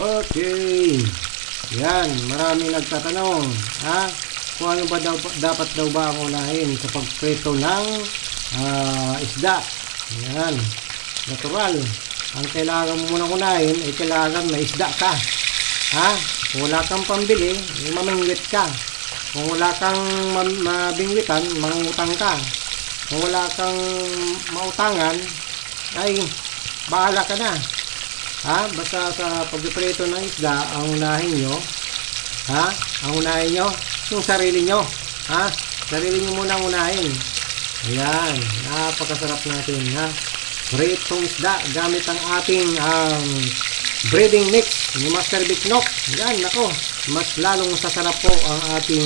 Okay. Yan, marami nagtatanong, ha? Kung ano ba dapat daw ba ang unahin sa pagprito ng isda. Yan, natural. Ang kailangan mo munang unahin ay kailangan may isda ka. Ha? Kung wala kang pambili, mamingwit ka. Kung wala kang mabingwitan, mangutang ka. Kung wala kang mautangan, ay bahala ka na. Ha? Basta sa pagpiprito ng isda, ang unahin nyo, ha? Ang unahin nyo, yung sarili nyo. Ha? Sarili nyo muna unahin. Ayan, napakasarap natin, ha? Pritong isda gamit ang ating breading mix ni Master Bicnok. Yan, nako, mas lalong sasarap po ang ating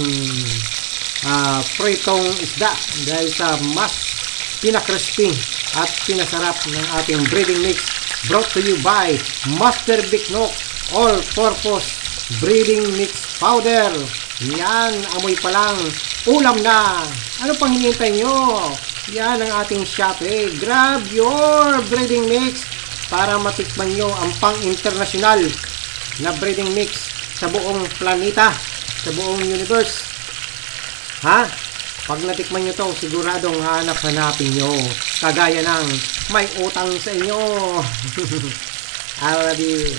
pritong isda dahil sa mas pinakrispy at pinasarap ng ating breading mix, brought to you by Master Bicnok all-purpose breading mix powder. Yan, amoy pa lang, ulam na. Ano pang hinihintay nyo? Yan ang ating Shopee. Grab your breading mix para matikman nyo ang pang-internasyonal na breading mix sa buong planeta, sa buong universe. Ha? Pag natikman nyo to, siguradong hanap-hanapin nyo. Kagaya ng may utang sa inyo. Already.